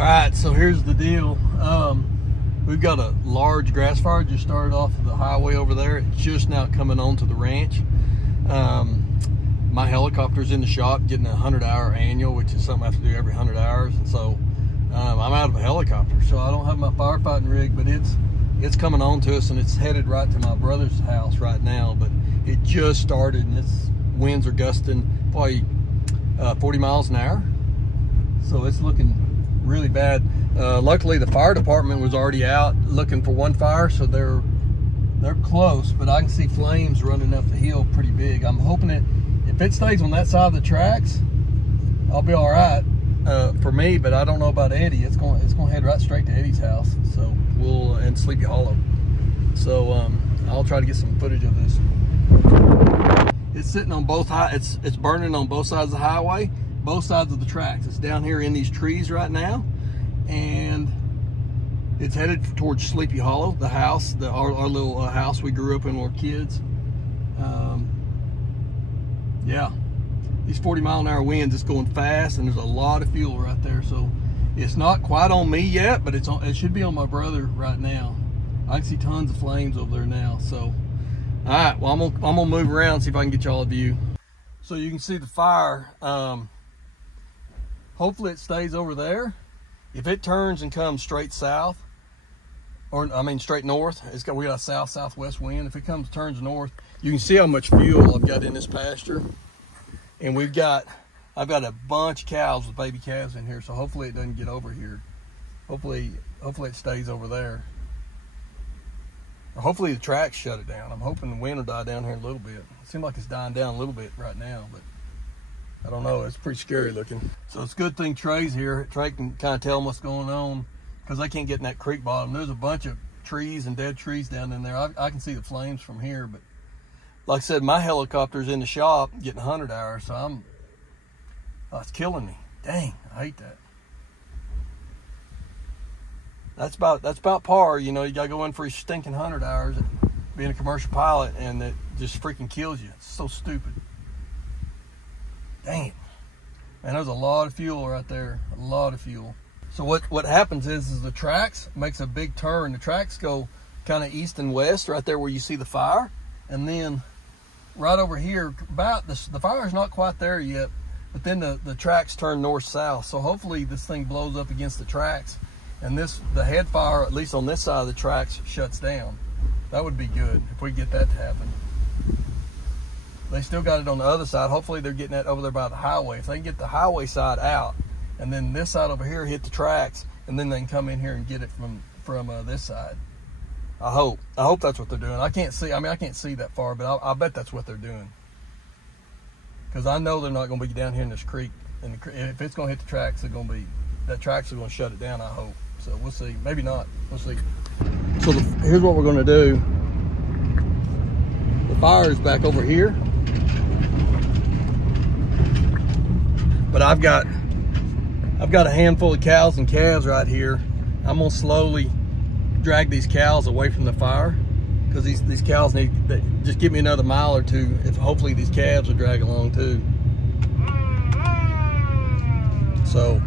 All right, so here's the deal. We've got a large grass fire just started off of the highway over there. It's just now coming onto the ranch. My helicopter's in the shop getting a 100-hour annual, which is something I have to do every 100 hours. And so I'm out of a helicopter, so I don't have my firefighting rig, but it's coming on to us, and it's headed right to my brother's house right now. But it just started, and its winds are gusting probably 40 miles an hour. So it's looking really bad. Luckily the fire department was already out looking for one fire, so they're close, but I can see flames running up the hill pretty big. I'm hoping if it stays on that side of the tracks, I'll be all right for me, but I don't know about Eddie. It's going to head right straight to Eddie's house, so we'll and Sleepy Hollow. So I'll try to get some footage of this. It's sitting on both it's burning on both sides of the highway, both sides of the tracks. It's down here in these trees right now, and it's headed towards Sleepy Hollow, the house, our little house we grew up in when we were kids. Yeah, these 40-mile-an-hour winds, it's going fast, and there's a lot of fuel right there. So it's not quite on me yet, but it should be on my brother right now. I can see tons of flames over there now. So, all right, well, I'm gonna move around and see if I can get y'all a view. So you can see the fire. Hopefully it stays over there. If it turns and comes straight south, or I mean straight north, we got a south-southwest wind. If it turns north, you can see how much fuel I've got in this pasture. And I've got a bunch of cows with baby calves in here, so hopefully it doesn't get over here. Hopefully it stays over there. Or hopefully the tracks shut it down. I'm hoping the wind will die down here a little bit. It seems like it's dying down a little bit right now, but I don't know. It's pretty scary looking. So it's a good thing Trey's here. Trey can kind of tell them what's going on, because they can't get in that creek bottom. There's a bunch of trees and dead trees down in there. I can see the flames from here, but like I said, my helicopter's in the shop getting 100 hours, so it's killing me. Dang, I hate that. That's about par, you know. You gotta go in for your stinking 100 hours being a commercial pilot, and it just freaking kills you. It's so stupid. Dang it. Man, there's a lot of fuel right there, a lot of fuel. So what happens is the tracks makes a big turn. The tracks go kind of east and west right there where you see the fire, and then right over here, the fire's not quite there yet, but then the tracks turn north-south. So hopefully this thing blows up against the tracks, and the head fire, at least on this side of the tracks, shuts down. That would be good if we get that to happen. They still got it on the other side. Hopefully they're getting that over there by the highway. If they can get the highway side out, and then this side over here hit the tracks, and then they can come in here and get it from this side. I hope that's what they're doing. I can't see that far, but I bet that's what they're doing. Because I know they're not going to be down here in this creek. And if it's going to hit the tracks, that tracks are going to shut it down, I hope. So we'll see. Maybe not. We'll see. So here's what we're going to do. The fire is back over here. But I've got a handful of cows and calves right here. I'm gonna slowly drag these cows away from the fire, because these cows just give me another mile or two. If hopefully these calves will drag along too. So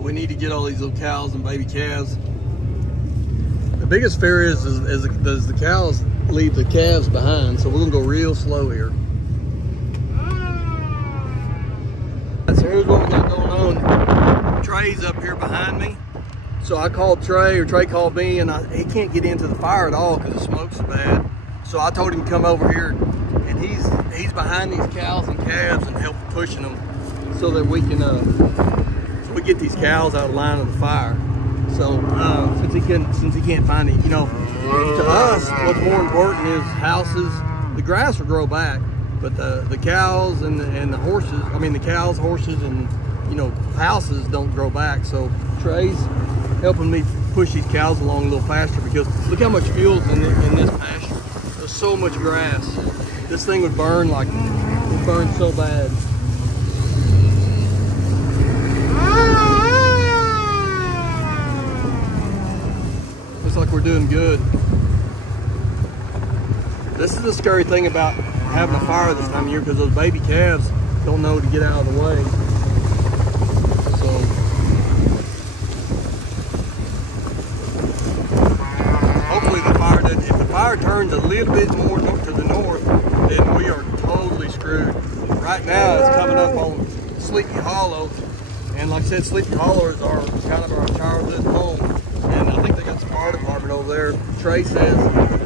we need to get all these little cows and baby calves. The biggest fear is does the cows leave the calves behind, so we're gonna go real slow here. So here's what we got going on. Trey's up here behind me. So I called Trey, or Trey called me, and he can't get into the fire at all because the smoke's so bad. So I told him to come over here, and he's behind these cows and calves and help pushing them so that we can we get these cows out of line of the fire. So since he can't find it, you know, to us, what's more important is houses. The grass will grow back, but the cows and the horses, I mean the cows, horses, and you know, houses don't grow back. So Trey's helping me push these cows along a little faster, because look how much fuel's in this pasture. There's so much grass. This thing would burn so bad. Looks like we're doing good. this is the scary thing about having a fire this time of year, because those baby calves don't know to get out of the way. So hopefully the fire doesn't, if the fire turns a little bit more to the north, then we are totally screwed. Right now it's coming up on Sleepy Hollow, and like I said, Sleepy Hollow is kind of our childhood home, and I think they got some fire department over there. Trey says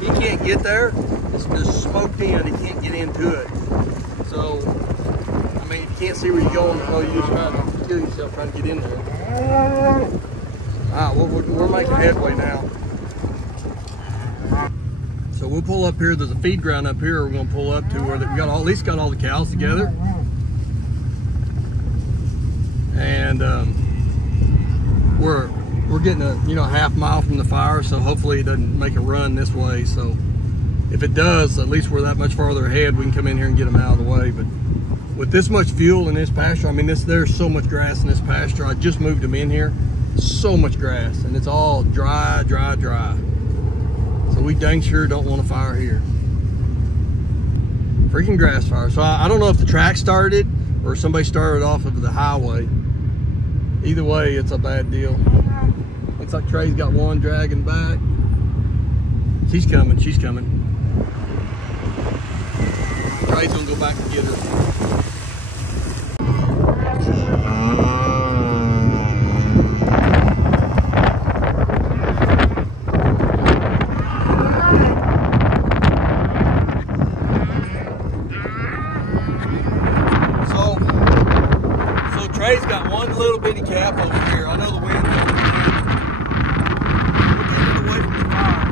he can't get there. It's just smoked in. He can't get into it. So, I mean, if you can't see where you're going, well, you're just trying to kill yourself trying to get in there. All right, we're making headway now. So we'll pull up here. There's a feed ground up here. We're going to pull up to where we got at least got all the cows together, and we're getting a half mile from the fire. So hopefully it doesn't make a run this way. So if it does, at least we're that much farther ahead. We can come in here and get them out of the way. But with this much fuel in this pasture, I mean, there's so much grass in this pasture. I just moved them in here. So much grass, and it's all dry. So we dang sure don't want a fire here. Freaking grass fire. So I don't know if the track started or somebody started off of the highway. Either way, it's a bad deal. Looks like Trey's got one dragging back. She's coming. Trey's gonna go back and get her. Trey's got one little bitty calf over here. I know the wind's over here. We're getting it away from the fire.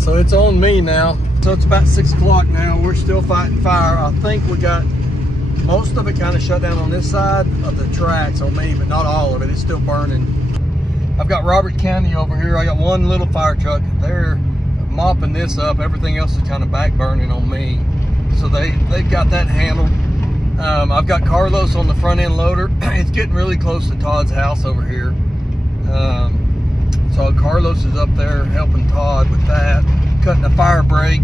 So it's on me now. So it's about 6 o'clock now. We're still fighting fire. I think we got most most of it kind of shut down on this side of the tracks on me, but not all of it. It's still burning. I've got Roberts County over here. I got one little fire truck. They're mopping this up. Everything else is kind of back burning on me. So they've got that handled. I've got Carlos on the front end loader. It's getting really close to Todd's house over here. So Carlos is up there helping Todd with that, cutting the fire break.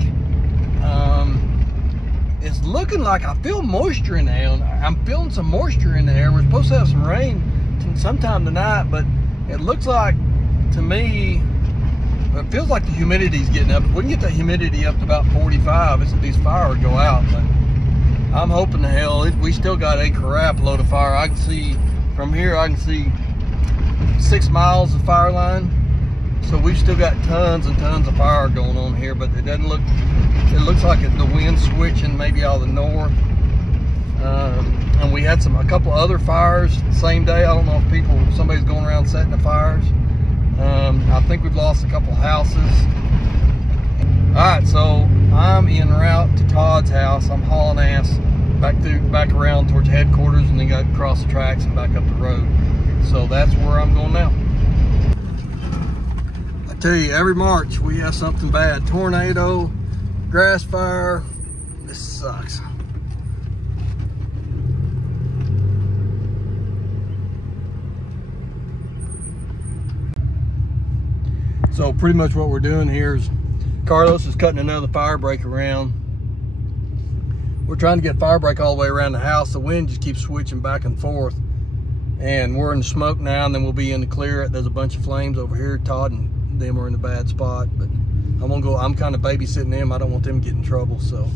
It's looking like I feel moisture in the air. I'm feeling some moisture in the air. We're supposed to have some rain sometime tonight, but it looks like, to me, it feels like the humidity's getting up. If we can get that humidity up to about 45, these fire would go out. But I'm hoping to hell, we still got a crap load of fire. I can see, from here, I can see 6 miles of fire line. So we've still got tons and tons of fire going on here, but it doesn't look, it looks like the wind's switching maybe out of the north. And we had a couple other fires the same day. I don't know if somebody's going around setting the fires. I think we've lost a couple houses. All right, so I'm en route to Todd's house. I'm hauling ass back around towards headquarters, and then got across the tracks and back up the road. So that's where I'm going now. I tell you, every March we have something bad. Tornado, grass fire. This sucks. So pretty much what we're doing here is Carlos is cutting another fire break around. We're trying to get fire break all the way around the house. The wind just keeps switching back and forth. And we're in the smoke now, and then we'll be in the clear. There's a bunch of flames over here. Todd and them are in a bad spot, but I'm kind of babysitting them. I don't want them to get in trouble, so.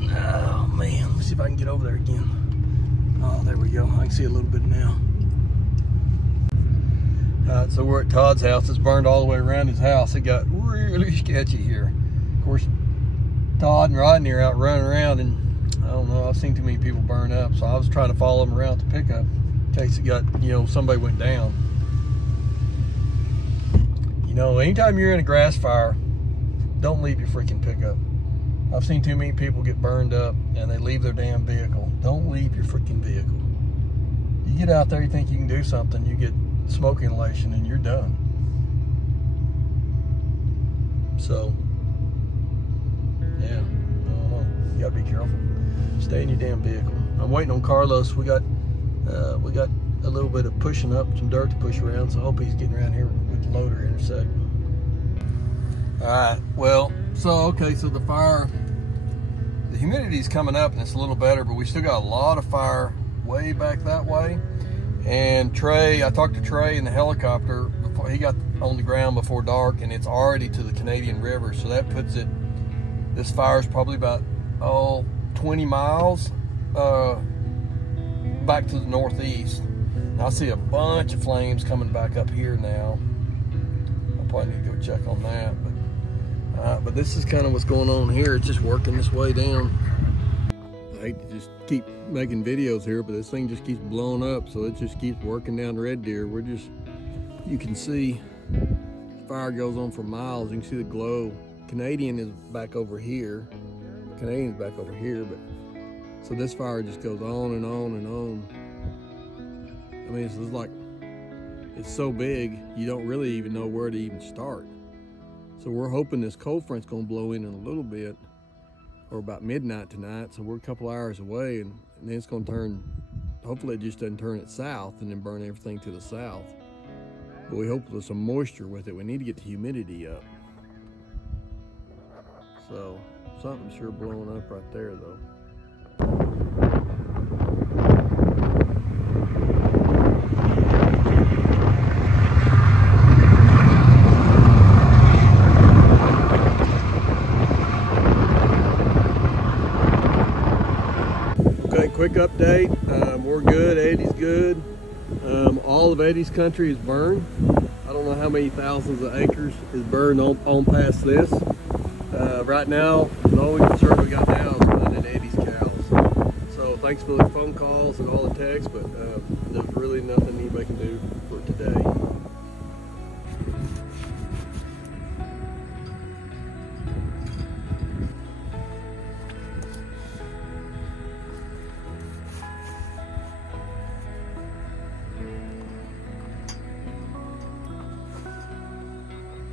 Oh man, let's see if I can get over there again. Oh, there we go. I can see a little bit now. So we're at Todd's house. It's burned all the way around his house. It got really sketchy here. Of course, Todd and Rodney are out running around, and I don't know, I've seen too many people burn up, so I was trying to follow them around to pick up in case it got, somebody went down. Anytime you're in a grass fire, don't leave your freaking pickup. I've seen too many people get burned up and they leave their damn vehicle. Don't leave your freaking vehicle. You get out there, you think you can do something, you get smoke inhalation and you're done. So, yeah, I don't know. You gotta be careful. Stay in your damn vehicle. I'm waiting on Carlos. We got a little bit of pushing up, some dirt to push around, so I hope he's getting around here with the loader intersecting. All right, well, so the fire, the humidity's coming up and it's a little better, but we still got a lot of fire way back that way. And Trey, I talked to Trey in the helicopter before he got on the ground before dark, and it's already to the Canadian River, so that puts it, this fire's probably about 20 miles back to the northeast. Now I see a bunch of flames coming back up here now. I probably need to go check on that, but this is kind of what's going on here. It's just working this way down. I hate to just keep making videos here, but this thing just keeps blowing up, so it just keeps working down the Red Deer. You can see the fire goes on for miles. You can see the glow. Canadian is back over here. Canadian's back over here, but so this fire just goes on and on and on. I mean, it's just like, it's so big, you don't really even know where to even start. So we're hoping this cold front's gonna blow in a little bit, or about midnight tonight, so we're a couple hours away, and then it's gonna turn, hopefully it just doesn't turn it south and then burn everything to the south. But we hope there's some moisture with it. We need to get the humidity up. So, something's sure blowing up right there though. Quick update, we're good, Eddie's good. All of Eddie's country is burned. I don't know how many thousands of acres is burned on past this. Right now, the only concern we got now is running Eddie's cows. So thanks for the phone calls and all the texts, but there's really nothing anybody can do for today.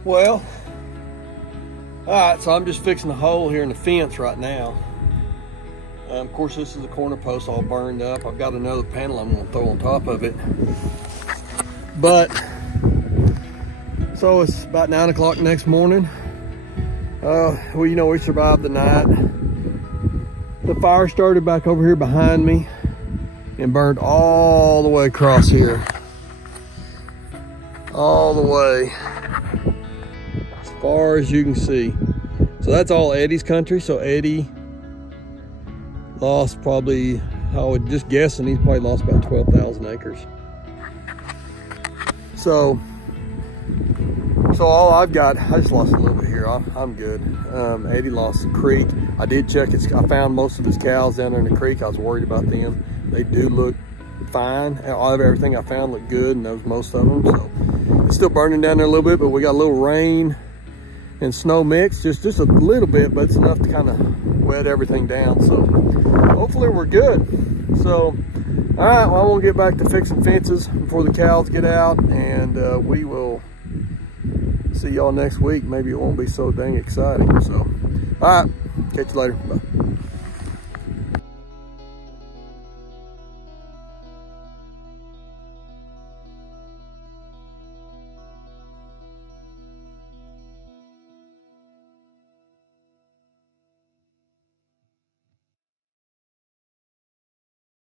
Well, all right, so I'm just fixing a hole here in the fence right now. Of course, this is the corner post all burned up. I've got another panel I'm gonna throw on top of it. But, so it's about 9 o'clock next morning. Well, you know, we survived the night. The fire started back over here behind me and burned all the way across here. All the way, as far as you can see. So that's all Eddie's country. So Eddie lost probably, I would just guessing, he's probably lost about 12,000 acres. So all I've got, I just lost a little bit here. I'm good. Eddie lost the creek. I did check it. I found most of his cows down there in the creek. I was worried about them. They do look fine. All of everything I found looked good, and that was most of them. So it's still burning down there a little bit, but we got a little rain and snow mix, just a little bit, but it's enough to kind of wet everything down. So hopefully we're good. So, all right, well, I'm gonna get back to fixing fences before the cows get out, and we will see y'all next week. Maybe it won't be so dang exciting. So, all right, catch you later. Bye.